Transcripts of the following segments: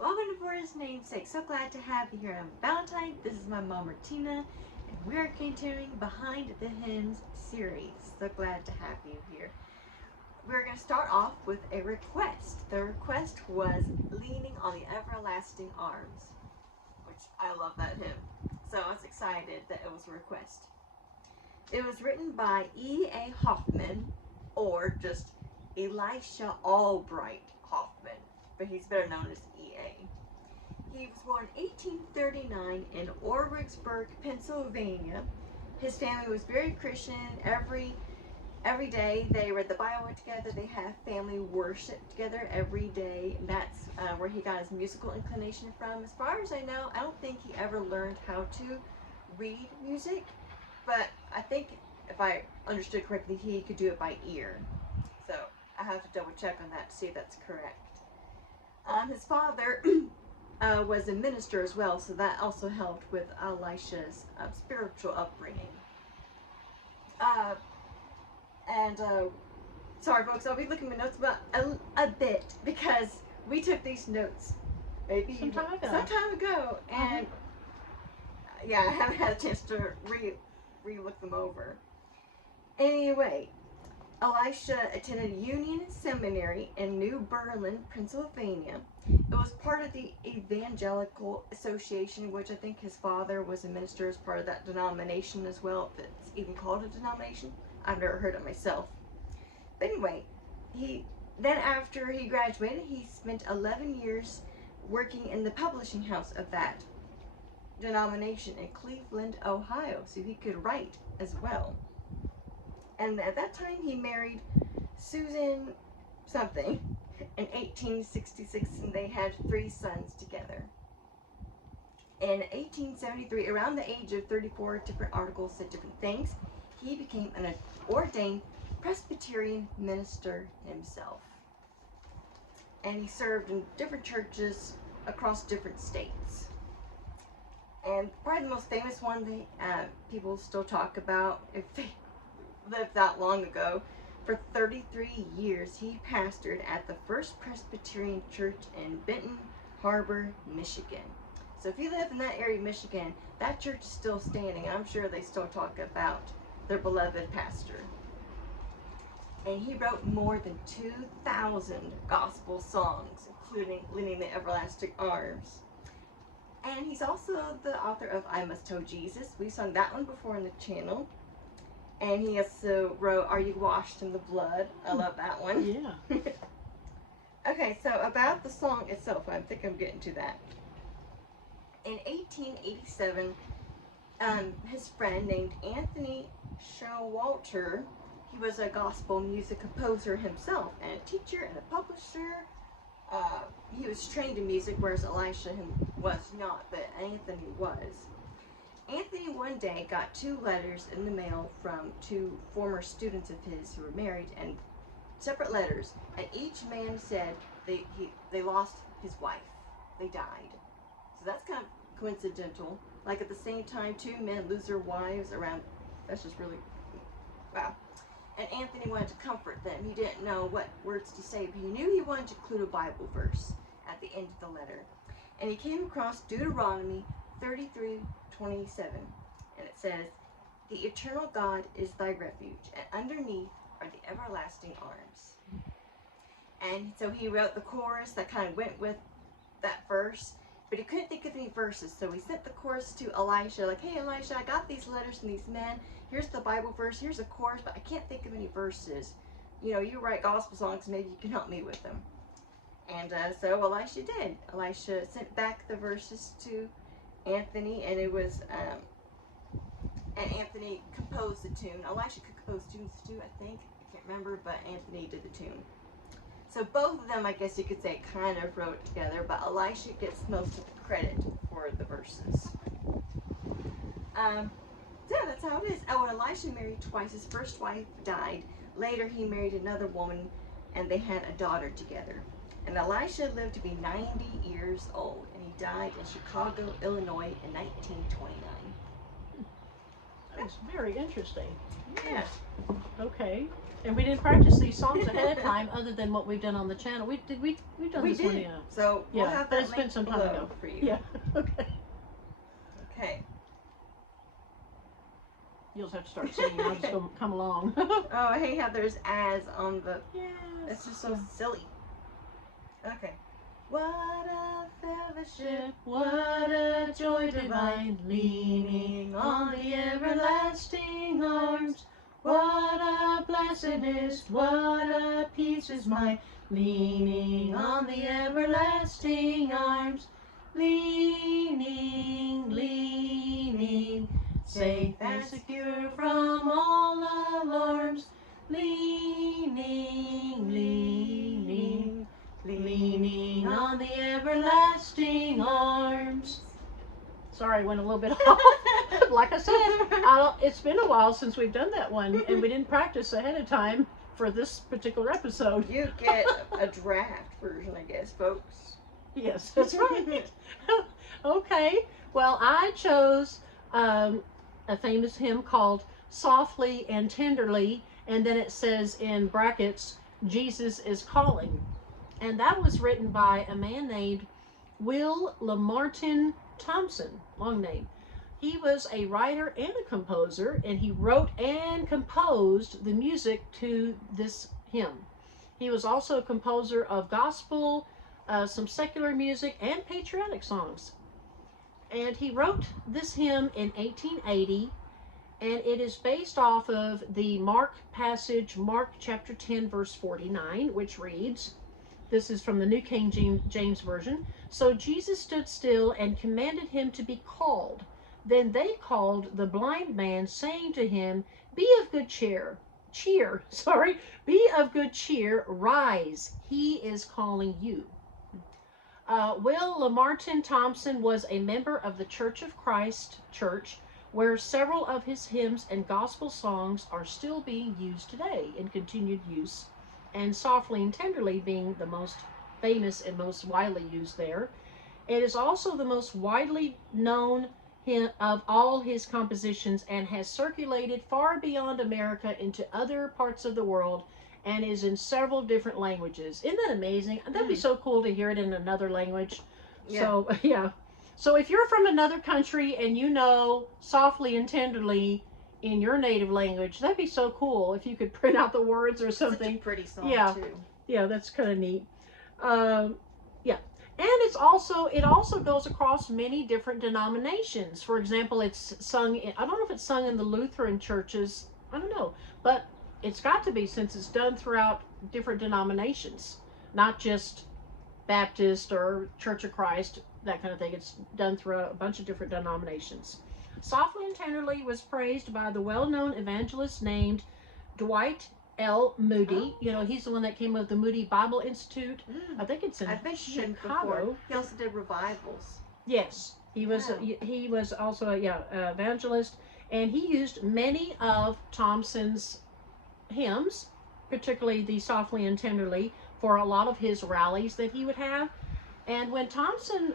Welcome to Bora's Namesake. So glad to have you here on Valentine. This is my mom, Martina, and we are continuing Behind the Hymns series. So glad to have you here. We're going to start off with a request. The request was Leaning on the Everlasting Arms, which I love that hymn. So I was excited that it was a request. It was written by E.A. Hoffman, or just Elisha Albright Hoffman, but he's better known as E.A. He was born 1839 in Orwigsburg, Pennsylvania. His family was very Christian. Every day they read the Bible together. They have family worship together every day. And that's where he got his musical inclination from. As far as I know, I don't think he ever learned how to read music, but I think if I understood correctly, he could do it by ear. So I have to double check on that to see if that's correct. His father was a minister as well, so that also helped with Elisha's spiritual upbringing. Sorry folks, I'll be looking at my notes about a bit because we took these notes maybe some time ago, and yeah, I haven't had a chance to re-look them over. Anyway, Elisha attended Union Seminary in New Berlin, Pennsylvania. It was part of the Evangelical Association, which I think his father was a minister as part of that denomination as well, if it's even called a denomination. I've never heard it myself. But anyway, after he graduated, he spent 11 years working in the publishing house of that denomination in Cleveland, Ohio, so he could write as well. And at that time, he married Susan something in 1866, and they had 3 sons together. In 1873, around the age of 34, different articles said different things, he became an ordained Presbyterian minister himself. And he served in different churches across different states. And probably the most famous one that people still talk about, if they lived that long ago, for 33 years he pastored at the First Presbyterian Church in Benton Harbor, Michigan. So if you live in that area of Michigan, that church is still standing. I'm sure they still talk about their beloved pastor. And he wrote more than 2,000 gospel songs, including Leaning the Everlasting Arms. And he's also the author of I Must Tell Jesus. We sung that one before on the channel. And he also wrote Are You Washed in the Blood? I love that one. Yeah. Okay, so about the song itself, I think I'm getting to that. In 1887, his friend named Anthony Showalter, he was a gospel music composer himself, and a teacher and a publisher. He was trained in music, whereas Elisha was not, but Anthony was. Anthony one day got 2 letters in the mail from 2 former students of his who were married, and separate letters, and each man said they lost his wife. They died. So that's kind of coincidental. Like at the same time, 2 men lose their wives around. That's just really wow. And Anthony wanted to comfort them. He didn't know what words to say, but he knew he wanted to include a Bible verse at the end of the letter. And he came across Deuteronomy 33:27, and it says, "The eternal God is thy refuge, and underneath are the everlasting arms." And so he wrote the chorus that kind of went with that verse, but he couldn't think of any verses, so he sent the chorus to Elisha, like, "Hey Elisha, I got these letters from these men. Here's the Bible verse, here's a chorus, but I can't think of any verses. You know, you write gospel songs, maybe you can help me with them." And so Elisha did. Elisha sent back the verses to Anthony, and it was, and Anthony composed the tune. Elisha could compose tunes too, I think. I can't remember, but Anthony did the tune. So both of them, I guess you could say, kind of wrote together, but Elisha gets most of the credit for the verses. Yeah, that's how it is. Oh, and Elisha married twice. His first wife died. Later, he married another woman, and they had a daughter together. And Elisha lived to be 90 years old, and he died in Chicago, Illinois in 1929. That's very interesting. Yeah. Okay. And we didn't practice these songs ahead of time, other than what we've done on the channel. We've done We this one, did. yeah. So we'll Yeah, have but that it's been link some time below ago. for you. Yeah. Okay. Okay. You'll have to start singing. I'll just go come along. Oh, I hate how there's as on the. Yes. It's just so silly. Okay. What a fellowship, What a joy divine, leaning on the everlasting arms. What a blessedness, what a peace is mine, leaning on the everlasting arms. Leaning, leaning, safe and secure from all alarms. Leaning, leaning, leaning on the everlasting arms. Sorry, I went a little bit off. Like I said, it's been a while since we've done that one, and we didn't practice ahead of time for this particular episode. You get a draft version, I guess, folks. Yes, that's right. Okay, well, I chose a famous hymn called Softly and Tenderly, and then it says in brackets, Jesus is Calling. And that was written by a man named Will Lamartin Thompson, long name. He was a writer and a composer, and he wrote and composed the music to this hymn. He was also a composer of gospel, some secular music, and patriotic songs. And he wrote this hymn in 1880, and it is based off of the Mark passage, Mark chapter 10, verse 49, which reads, this is from the New King James Version. So Jesus stood still and commanded him to be called. Then they called the blind man, saying to him, Be of good cheer. Be of good cheer. Rise. He is calling you. Will Lamartin Thompson was a member of the Church of Christ Church, where several of his hymns and gospel songs are still being used today in continued use, and Softly and Tenderly being the most famous and most widely used there. It is also the most widely known of all his compositions and has circulated far beyond America into other parts of the world and is in several different languages. Isn't that amazing? That'd be so cool to hear it in another language. Yeah. So, yeah. So if you're from another country and you know Softly and Tenderly in your native language, that'd be so cool if you could print out the words or something. Such a pretty song, too. Yeah, that's kind of neat. Yeah. And it also goes across many different denominations. For example, it's sung in, I don't know if it's sung in the Lutheran churches. I don't know. But it's got to be, since it's done throughout different denominations, not just Baptist or Church of Christ, that kind of thing. It's done throughout a bunch of different denominations. Softly and Tenderly was praised by the well-known evangelist named Dwight L. Moody. You know, he's the one that came up with the Moody Bible Institute. I think it's in Chicago. He also did revivals. Yes, he was. He was also a evangelist, and he used many of Thompson's hymns, particularly the Softly and Tenderly, for a lot of his rallies that he would have. And when Thompson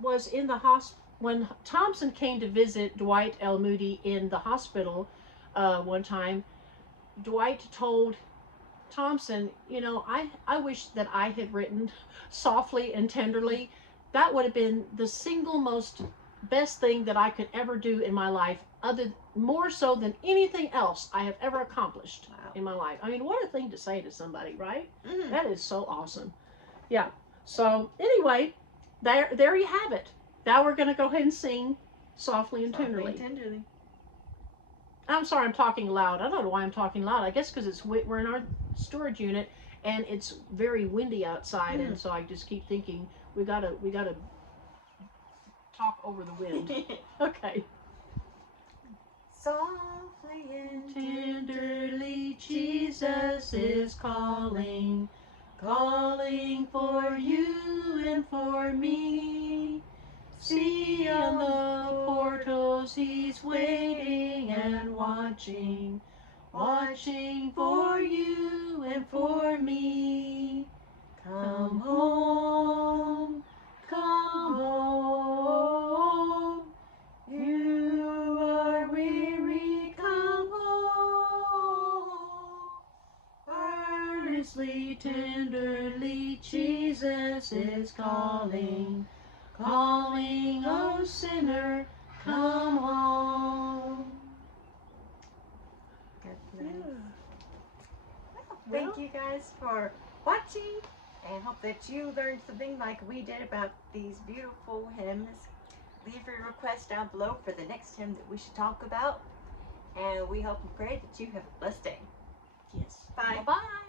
was in the hospital, when Thompson came to visit Dwight L. Moody in the hospital one time, Dwight told Thompson, you know, I wish that I had written Softly and Tenderly. That would have been the single most best thing that I could ever do in my life, more so than anything else I have ever accomplished in my life. I mean, what a thing to say to somebody, right? That is so awesome. Yeah. So anyway, there you have it. Now we're going to go ahead and sing Softly and Tenderly. I'm sorry, I'm talking loud. I don't know why I'm talking loud. I guess because we're in our storage unit and it's very windy outside, and so I just keep thinking we gotta talk over the wind. Okay. Softly and Tenderly, Jesus is calling, calling for you and for me. See on the portals he's waiting and watching, watching for you and for me. Come home, come home. You are weary, come tenderly, Jesus is calling, calling, oh sinner, come home. That's nice. Yeah. Thank you guys for watching, and hope that you learned something like we did about these beautiful hymns. Leave your request down below for the next hymn that we should talk about, and we hope and pray that you have a blessed day. Yes. Bye. Bye-bye.